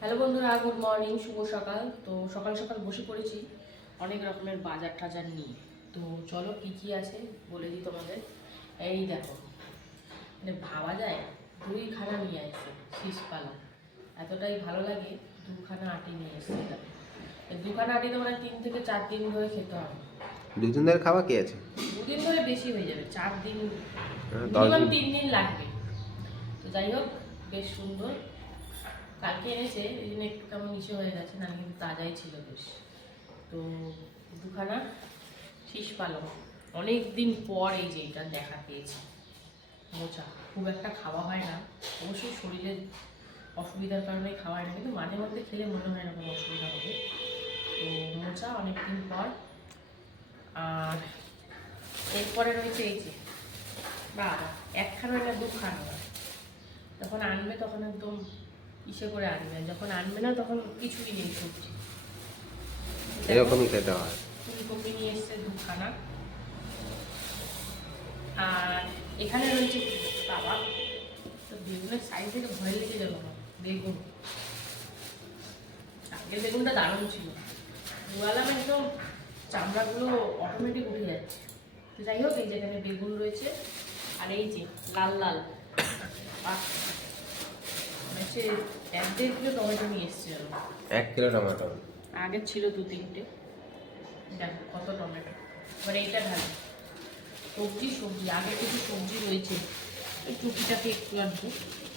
Hello বন্ধুরা good morning শুভ সকাল। তো সকাল সকাল বসে পড়েছি অনেক রকমের বাজার টাজার নিয়ে। তো চলো কি কি আছে বলে দিই তোমাদের। এই দেখো মানে ভাবা যায় দুইখানা নিয়ে আসছে শীষপালা। এতটাই ভালো লাগে দুখানা আটি নিয়ে এসছে দুখানা আটি তো মানে তিন থেকে চার দিন ধরে খেতে হবে। দুদিন ধরে খাওয়া কি আছে? দুদিন ধরে বেশি হয়ে যাবে চার দিন হ্যাঁ, মিনিমাম দিন। তিন দিন লাগবে। তো যাই হোক বেশ সুন্দর। কালকে এনেছে, এই জন্য একটু কেমন ইসে হয়ে গেছে, না কিন্তু তাজাই ছিল বেশ। তো দুখানা শীষ পালং। অনেক দিন পর এই যে এটা দেখা পেয়েছি। মোচা। খুব একটা খাওয়া হয় না। অবশ্যই শরীরের অসুবিধার কারণে খাওয়া হয় না, কিন্তু মাঝে মধ্যে খেলে মনে হয় কোনো অসুবিধা হবে। তো মোচা অনেক দিন পর। আর এরপরে রয়েছে এই যে বাবা একখানা না দুখানা। যখন আনবে তখন একদম ইসে করে আনবে। যখন আনবে না তখন কিছুই নেই সবজি। এরকমই খেতে হয়। ফুলকপি নিয়ে এসছে দুখানা। আর এখানে রয়েছে বাবা। তো বেগুনের সাইজ থেকে ভয় লেগে গেল বেগুন। আগের বেগুনটা দারুণ ছিল। দুয়ালাম একদম চামড়াগুলো অটোমেটিক উঠে যাচ্ছে। তো যাই হোক এই যেখানে বেগুন রয়েছে আর এই যে লাল লাল হচ্ছে এক দেড় কিলো টমেটো নিয়ে এসছে। এক কিলো টমেটো? আগে ছিল দু তিনটে। দেখো কত টমেটো। এবার এইটা ঢালি। সবজি সবজি। আগে কিছু সবজি রয়েছে। এই টুকিটাকে একটু আধটু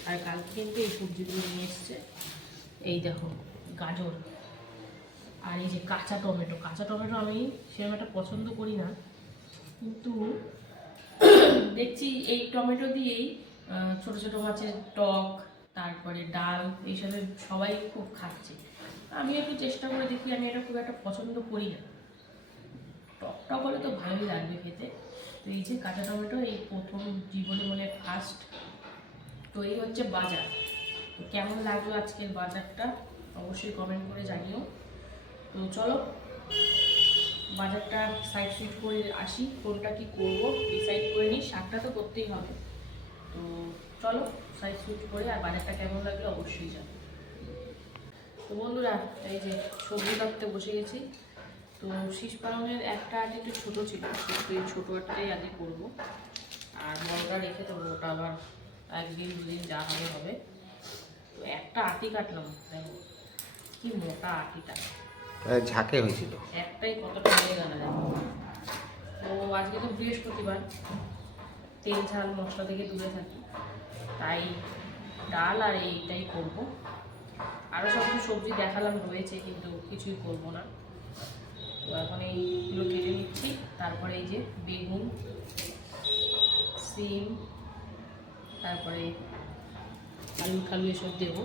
আর কালকে কিন্তু এই সবজিগুলো নিয়ে এসছে। এই দেখো গাজর। আর এই যে কাঁচা টমেটো। কাঁচা টমেটো আমি সেরকম একটা পছন্দ করি না। কিন্তু দেখছি এই টমেটো দিয়েই ছোট ছোট মাছের টক তারপরে ডাল এইসবের সবাই খুব খাচ্ছে। আমি একটু চেষ্টা করে দেখি, আমি এটা খুব একটা পছন্দ করি না। টক টক হলে তো ভালোই লাগবে খেতে। তো এই যে কাঁচা টমেটো, এই প্রথম জীবনে মনে ফার্স্ট তো এই হচ্ছে বাজার। তো কেমন লাগল আজকের বাজারটা? অবশ্যই কমেন্ট করে জানিও। তো চলো, বাজারটা সাইড সুইট করে আসি, কোনটা কি করব ডিসাইড করে নিই, শাকটা তো করতেই হবে। তো চলো সাইজ সুইট করে আর বাজারটা কেমন লাগল অবশ্যই জানো। তো বন্ধুরা এই যে সবজি কাটতে বসে গেছি। তো শীষ পালনের একটা আটি একটু ছোটো ছিল কিন্তু এই ছোটো আটটাই আগে করব। আর বড়টা রেখে দেবো ওটা আবার একদিন দুদিন যা হবে হবে। তো একটা আটি কাটলাম দেখো কি মোটা আটিটা। ঝাঁকে হয়েছিল। একটাই কতটা হয়ে গেল তো আজকে তো বৃহস্পতিবার তেল ঝাল মশলা থেকে দূরে থাকি। তাই ডাল আর এইটাই করব। আরও সব সবজি দেখালাম, রয়েছে কিন্তু কিছুই করব না। তো এখন এইগুলো কেটে নিচ্ছি। তারপরে এই যে বেগুন, সিম, তারপরে আলু ঠালু এসব দেবো।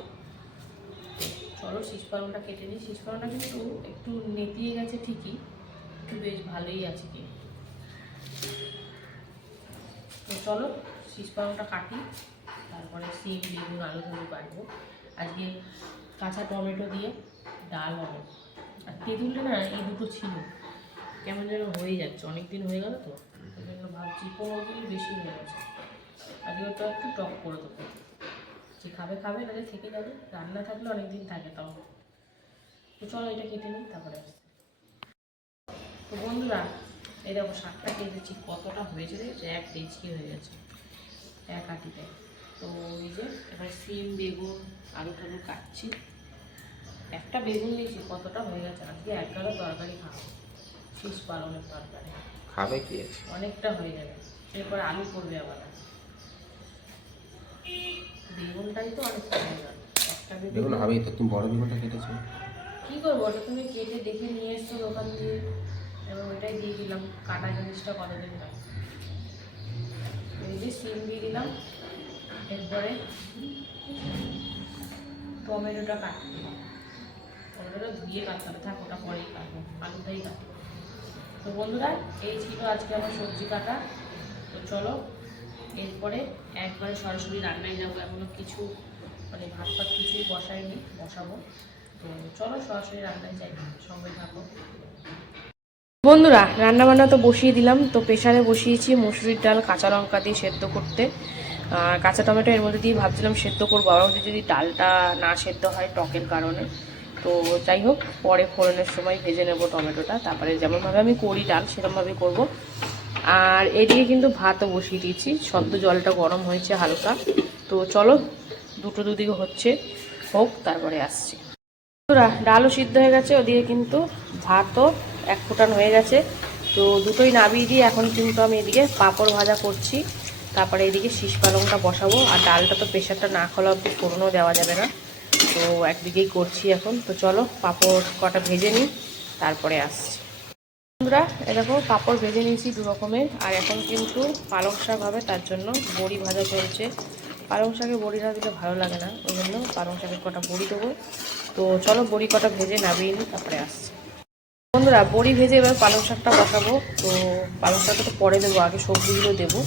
চলো শীষ পালনটা কেটে নিই। শীষ পালনটা কিন্তু একটু নেতিয়ে গেছে ঠিকই, কিন্তু বেশ ভালোই আছে কি তো চলো শীষ পালনটা কাটি। তারপরে সিম বেগুন আলু ধুলু কাটবো আজকে কাঁচা টমেটো দিয়ে ডাল হবে। আর তেঁতুলটা না এই দুটো ছিল। কেমন যেন হয়ে যাচ্ছে। অনেক দিন হয়ে গেল তো। ওই জন্য ভাবছি পনেরো দিন বেশি হয়ে গেছে। আজকে ওটা একটু টক করে দেবো। যে খাবে খাবে, নাহলে থেকে যাবে। রান্না থাকলে অনেক দিন থাকে তাও। তো চলো এটা কেটে নিই, তারপরে তো বন্ধুরা, এই দেখো শাকটা কেটেছি। কতটা হয়েছে দেখেছ? এক কেজি হয়ে গেছে। এক আটিতে। তো এই যে এবার সিম বেগুন আলু টালু কাটছি। একটা বেগুন দিয়েছি কতটা হয়ে গেছে? আজকে এক গালো তরকারি খাব। শীষ পালনের তরকারি। খাবে কি? অনেকটা হয়ে যাবে। এরপর আলু করবে আবার। বেগুনটাই তো অনেকটা হয়ে গেল। একটা বেগুন হবেই তো। তুমি বড় বেগুনটা কেটেছো। কি করব? ওটা তুমি কেটে দেখে নিয়ে এসছো দোকান দিয়ে। এবং ওটাই দিয়ে দিলাম। কাটা জিনিসটা কতদিন হয়? এই যে সিম দিয়ে দিলাম। এরপরে টমেটোটা কাটতে টমেটোটা ধুয়ে কাটতে হবে, থাক, ওটা পরেই কাটবো, আলুটাই কাটবো। তো বন্ধুরা, এই ছিল আজকে আমার সবজি কাটা। তো চলো, এরপরে একবারে সরাসরি রান্নায় যাব। এখনও কিছু মানে ভাত ফাত কিছুই বসাইনি, বসাবো। তো চলো, সরাসরি রান্নায় যাই, সঙ্গে থাকো। বন্ধুরা রান্না বান্না তো বসিয়ে দিলাম। তো প্রেশারে বসিয়েছি মুসুরির ডাল, কাঁচা লঙ্কা দিয়ে সেদ্ধ করতে। কাঁচা টমেটো এর মধ্যে দিয়ে ভাবছিলাম সেদ্ধ করব, আবার যদি ডালটা না সেদ্ধ হয় টকের কারণে। তো যাই হোক, পরে ফোড়নের সময় ভেজে নেব টমেটোটা। তারপরে যেমনভাবে আমি করি ডাল সেরকমভাবে করব। আর এদিকে কিন্তু ভাতও বসিয়ে দিয়েছি। সদ্য জলটা গরম হয়েছে হালকা। তো চলো, দুটো দুদিকে হচ্ছে। হোক, তারপরে আসছি। ডালও সিদ্ধ হয়ে গেছে। ওদিকে কিন্তু ভাতও এক ফোটান হয়ে গেছে। তো দুটোই নাবিয়ে দিয়ে এখন কিন্তু আমি এদিকে পাঁপড় ভাজা করছি। তারপরে এদিকে শীষ পালংটা বসাবো, আর ডালটা তো প্রেশারটা না খোলা অব্দি ফোড়নও দেওয়া যাবে না। তো একদিকেই করছি এখন। তো চলো পাঁপড় কটা ভেজে নিই, তারপরে আসছি। বন্ধুরা এরকম পাঁপড় ভেজে নিয়েছি দু রকমের, আর এখন কিন্তু পালং শাক হবে, তার জন্য বড়ি ভাজা চলছে। পালং শাকে বড়ি না দিলে ভালো লাগে না, ওই জন্য পালং শাকের কটা বড়ি দেবো। তো চলো বড়ি কটা ভেজে নামিয়ে নিই, তারপরে আসছি। বন্ধুরা, বড়ি ভেজে এবার পালং শাকটা বসাবো। তো পালং শাকটা তো পরে দেবো, আগে সবজিগুলো দেবো।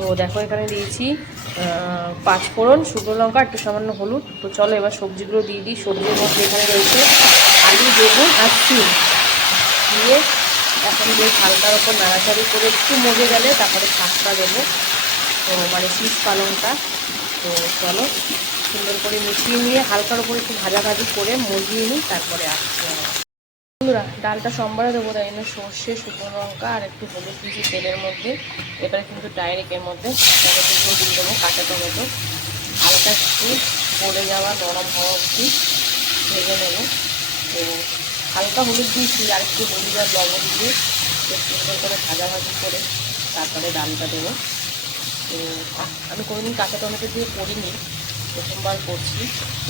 তো দেখো এখানে দিয়েছি পাঁচ ফোড়ন, শুকনো লঙ্কা, একটু সামান্য হলুদ। তো চলো এবার সবজিগুলো দিয়ে দিই। সবজির মধ্যে এখানে রয়েছে আলু, বেগুন আর সিম দিয়ে এখন বেশ হালকার ওপর নাড়াচাড়ি করে একটু মজে গেলে তারপরে শাকটা দেবো। তো মানে শীষ পালংটা তো চলো সুন্দর করে মিশিয়ে নিয়ে হালকার ওপর একটু ভাজাভাজি করে মজিয়ে নিই, তারপরে আসছি। বন্ধুরা, ডালটা সম্বারে দেবো, তাই জন্য সর্ষে, শুকনো লঙ্কা আর একটু হলুদ দিয়েছি তেলের মধ্যে, এবারে কিন্তু ডাইরেক্টের মধ্যে টমেটোগুলো দিয়ে দেবো, কাঁচা টমেটো। হালকা একটু পড়ে যাওয়া, নরম হওয়া অবধি ভেজে নেব। তো হালকা হলুদ দিয়েছি, আর একটু হলুদ আর লবণ দিয়ে সুন্দর করে ভাজাভাজি করে তারপরে ডালটা দেবো। তো আমি কোনোদিন কাঁচা টমেটো দিয়ে করিনি, প্রথমবার করছি,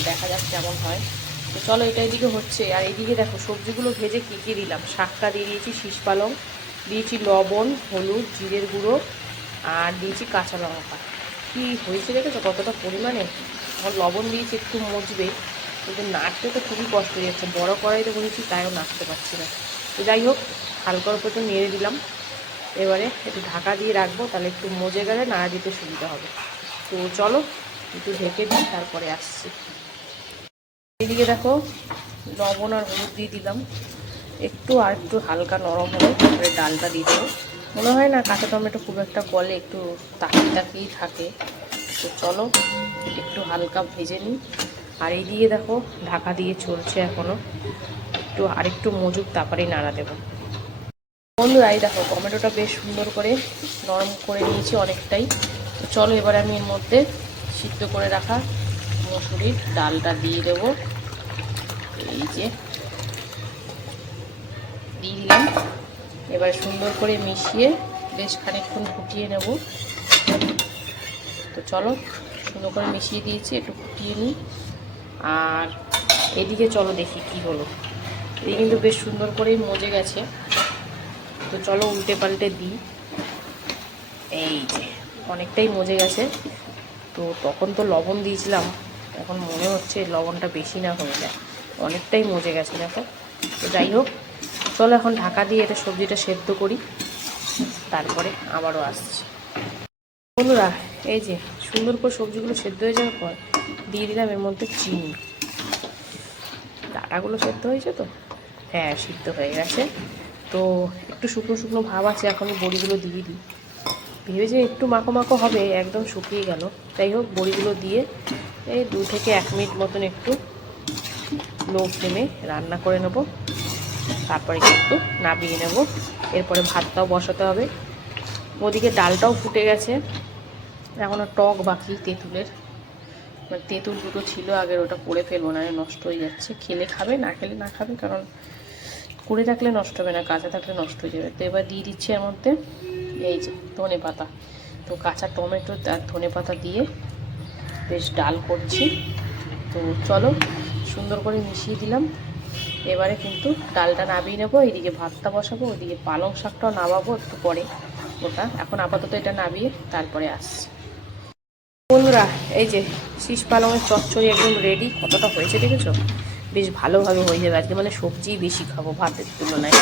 দেখা যাক কেমন হয়। তো চলো এটা এদিকে হচ্ছে। আর এদিকে দেখো, সবজিগুলো ভেজে কী কী দিলাম? শাকটা দিয়ে দিয়েছি শীষ পালং, দিয়েছি লবণ, হলুদ, জিরের গুঁড়ো, আর দিয়েছি কাঁচা লঙ্কা। কী হয়েছে দেখেছ? কতটা পরিমাণে? আমার লবণ দিয়েছি একটু মজবে, কিন্তু নাড়তে তো খুবই কষ্ট হয়ে যাচ্ছে। বড়ো কড়াইতে বলেছি তাইও নাড়তে পারছি না। তো যাই হোক হালকার উপর তো নেড়ে দিলাম। এবারে একটু ঢাকা দিয়ে রাখব, তাহলে একটু মজে গেলে নাড়া দিতে সুবিধা হবে। তো চলো, একটু ঢেকে দিই, তারপরে আসছি। এদিকে দেখো, লবণ আর হলুদ দিয়ে দিলাম। একটু আর একটু হালকা নরম হলে তারপরে ডালটা দিয়ে দেবো। মনে হয় না কাঁচা টমেটো খুব একটা গলে, একটু তাকিয়ে তাকিয়েই থাকে। তো চলো, একটু হালকা ভেজে নিই। আর এইদিকে দেখো, ঢাকা দিয়ে চলছে এখনও একটু আরেকটু মজুক তারপরেই নাড়া দেবো। বন্ধুরা, এই দেখো, টমেটোটা বেশ সুন্দর করে নরম করে নিয়েছি অনেকটাই। তো চলো, এবার আমি এর মধ্যে সিদ্ধ করে রাখা মসুরির ডালটা দিয়ে দেবো। এই যে দিয়ে দিলাম। এবার সুন্দর করে মিশিয়ে বেশ খানিকক্ষণ ফুটিয়ে নেব। তো চলো, সুন্দর করে মিশিয়ে দিয়েছি, একটু ফুটিয়ে নিই। আর এদিকে চলো দেখি কি হলো। এই কিন্তু বেশ সুন্দর করেই মজে গেছে। তো চলো উল্টে পাল্টে দিই। এই যে, অনেকটাই মজে গেছে। তো তখন তো লবণ দিয়েছিলাম। এখন মনে হচ্ছে লবণটা বেশি না হয়ে যায়। অনেকটাই মজে গেছে, দেখো। তো যাই হোক, চলো এখন ঢাকা দিয়ে এটা সবজিটা সেদ্ধ করি। তারপরে আবারও আসছি। বন্ধুরা, এই যে সুন্দর করে সবজিগুলো সেদ্ধ হয়ে যাওয়ার পর দিয়ে দিলাম এর মধ্যে চিনি। ডাটাগুলো সেদ্ধ হয়েছে তো? হ্যাঁ সিদ্ধ হয়ে গেছে। তো একটু শুকনো শুকনো ভাব আছে এখন বড়িগুলো দিয়ে দিই। ভেবেছি একটু মাখো মাখো হবে, একদম শুকিয়ে গেল। যাই হোক, বড়িগুলো দিয়ে এই দু থেকে এক মিনিট মতন একটু লো ফ্লেমে রান্না করে নেব। তারপরে কিন্তু নাবিয়ে নেব। এরপরে ভাতটাও বসাতে হবে। ওদিকে ডালটাও ফুটে গেছে। এখনও টক বাকি তেঁতুলের। মানে তেঁতুল দুটো ছিল, আগের ওটা করে ফেলব না নষ্ট হয়ে যাচ্ছে। খেলে খাবে, না খেলে না খাবে, কারণ করে থাকলে নষ্ট হবে না, কাঁচা থাকলে নষ্ট হয়ে যাবে। তো এবার দিয়ে দিচ্ছি এর মধ্যে এই যে ধনে পাতা তো কাঁচা টমেটো আর ধনে পাতা দিয়ে বেশ ডাল করছি। তো চলো, সুন্দর করে মিশিয়ে দিলাম। এবারে কিন্তু ডালটা নাবিয়ে নেব, এইদিকে ভাতটা বসাবো ওইদিকে পালং শাকটাও নামাবো একটু পরে। ওটা, এখন আপাতত এটা নাবিয়ে তারপরে আসছি। বন্ধুরা, এই যে শীষ পালংয়ের চচ্চড়ি একদম রেডি কতটা হয়েছে দেখেছ? বেশ ভালোভাবে হয়ে যাবে। আজকে মানে সবজি বেশি খাব, ভাতের তুলনায়।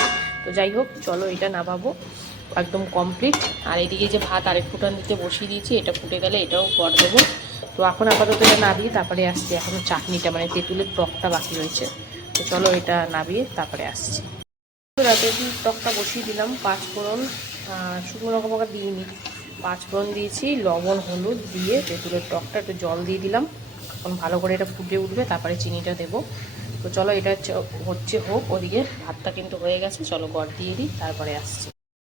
তো যাই হোক, চলো এটা নামাবো। একদম কমপ্লিট আর এদিকে যে ভাত আরেক ফুটান দিতে বসিয়ে দিয়েছি, এটা ফুটে গেলে এটাও কর দেবো। তো এখন আপাতত এটা নাবিয়ে তারপরে আসছি এখনও চাটনিটা মানে তেঁতুলের টকটা বাকি রয়েছে। তো চলো এটা নাবিয়ে তারপরে আসছি। রাতে টকটা বসিয়ে দিলাম, পাঁচ ফোড়ন শুকনো পাকা দিইনি পাঁচ ফোড়ন দিয়েছি, লবণ, হলুদ দিয়ে তেঁতুলের টকটা একটু জল দিয়ে দিলাম। এখন ভালো করে এটা ফুটে উঠবে, তারপরে চিনিটা দেবো। তো চলো এটা হচ্ছে হোক, ওদিকে ভাতটা কিন্তু হয়ে গেছে, চলো গড় দিয়ে দিই, তারপরে আসছি।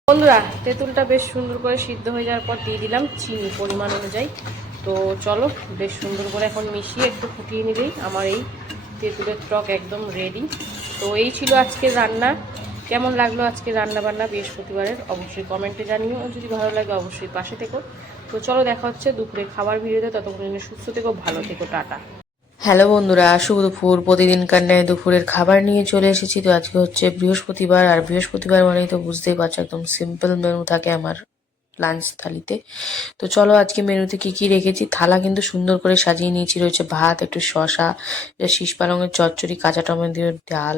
বন্ধুরা, তেঁতুলটা বেশ সুন্দর করে সিদ্ধ হয়ে যাওয়ার পর দিয়ে দিলাম চিনি পরিমাণ অনুযায়ী। তো চলো, বেশ সুন্দর করে এখন মিশিয়ে একটু ফুটিয়ে নিলেই আমার এই তেঁতুলের টক একদম রেডি তো এই ছিল আজকের রান্না। কেমন লাগল আজকে রান্না বান্না বৃহস্পতিবারের? অবশ্যই কমেন্টে জানিও। যদি ভালো লাগে, অবশ্যই পাশে থেকো। তো চলো, দেখা হচ্ছে দুপুরে খাবার ভিডিওতে। ততক্ষণ সুস্থ থেকো, ভালো থেকো, টাটা। হ্যালো বন্ধুরা, শুভ দুপুর। প্রতিদিনকার ন্যায় দুপুরের খাবার নিয়ে চলে এসেছি। তো আজকে হচ্ছে বৃহস্পতিবার, আর বৃহস্পতিবার মানেই তো বুঝতেই পারছ, একদম সিম্পল মেনু থাকে আমার লাঞ্চ থালিতে। তো চলো আজকে মেনুতে কি কি রেখেছি, থালা কিন্তু সুন্দর করে সাজিয়ে নিয়েছি। রয়েছে ভাত, একটু শশা শীষ পালঙের চচ্চড়ি, কাঁচা টমেটো, ডাল,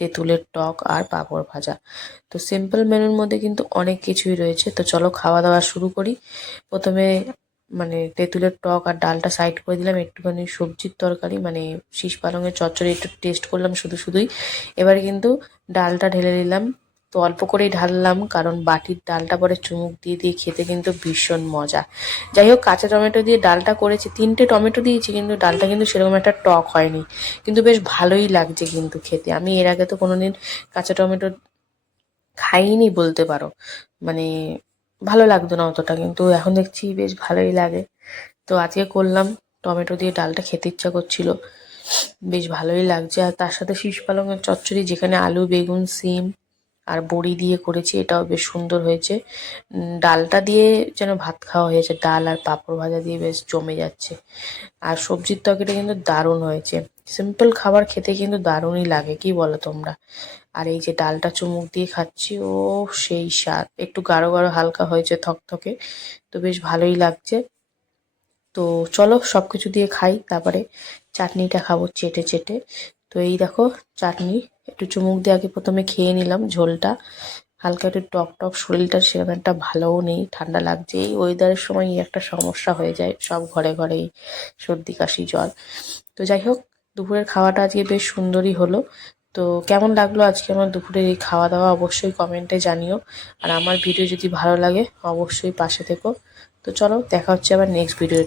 তেঁতুলের টক আর পাঁপড় ভাজা। তো সিম্পল মেনুর মধ্যে কিন্তু অনেক কিছুই রয়েছে। তো চলো খাওয়া দাওয়া শুরু করি। প্রথমে মানে তেঁতুলের টক আর ডালটা সাইড করে দিলাম, একটুখানি সবজির তরকারি মানে শীষ পালঙের চচ্চড়ি একটু টেস্ট করলাম শুধু শুধুই। এবারে কিন্তু ডালটা ঢেলে নিলাম। তো অল্প করেই ঢাললাম, কারণ বাটির ডালটা পরে চুমুক দিয়ে দিয়ে খেতে কিন্তু ভীষণ মজা। যাই হোক, কাঁচা টমেটো দিয়ে ডালটা করেছি, তিনটে টমেটো দিয়েছি, কিন্তু ডালটা কিন্তু সেরকম একটা টক হয়নি। কিন্তু বেশ ভালোই লাগছে কিন্তু খেতে। আমি এর আগে তো কোনোদিন কাঁচা টমেটো খাইনি বলতে পারো। মানে ভালো লাগতো না অতটা, কিন্তু এখন দেখছি বেশ ভালোই লাগে। তো আজকে করলাম টমেটো দিয়ে ডালটা খেতে ইচ্ছা করছিল, বেশ ভালোই লাগছে। আর তার সাথে শীষ পালঙের চচ্চড়ি, যেখানে আলু, বেগুন, সিম আর বড়ি দিয়ে করেছি, এটাও বেশ সুন্দর হয়েছে। ডালটা দিয়ে যেন ভাত খাওয়া হয়েছে, ডাল আর পাঁপড় ভাজা দিয়ে বেশ জমে যাচ্ছে। আর সবজির তরকারিটা কিন্তু দারুণ হয়েছে। সিম্পল খাবার খেতে কিন্তু দারুণই লাগে, কি বলো তোমরা? আর এই যে ডালটা চুমুক দিয়ে খাচ্ছি, ও সেই স্বাদ। একটু গাঢ় গাঢ়, হালকা হয়েছে থকথকে, তো বেশ ভালোই লাগছে। তো চলো সব কিছু দিয়ে খাই, তারপরে চাটনিটা খাব চেটে চেটে। তো এই দেখো, চাটনি, একটু চুমুক দিয়ে আগে প্রথমে খেয়ে নিলাম ঝোলটা। হালকা একটু টক টক, শরীরটা সেরকম একটা ভালোও নেই, ঠান্ডা লাগছে। এই ওয়েদারের সময় একটা সমস্যা হয়ে যায় সব ঘরে ঘরেই, সর্দি কাশি, জ্বর। তো যাই হোক দুপুরের খাওয়াটা আজকে বেশ সুন্দরই হলো। তো কেমন লাগল আজকে আমার দুপুরের এই খাওয়া দাওয়া অবশ্যই কমেন্টে জানিও। আর আমার ভিডিও যদি ভালো লাগে, অবশ্যই পাশে থেকো। তো চলো, দেখা হচ্ছে আবার নেক্সট ভিডিওতে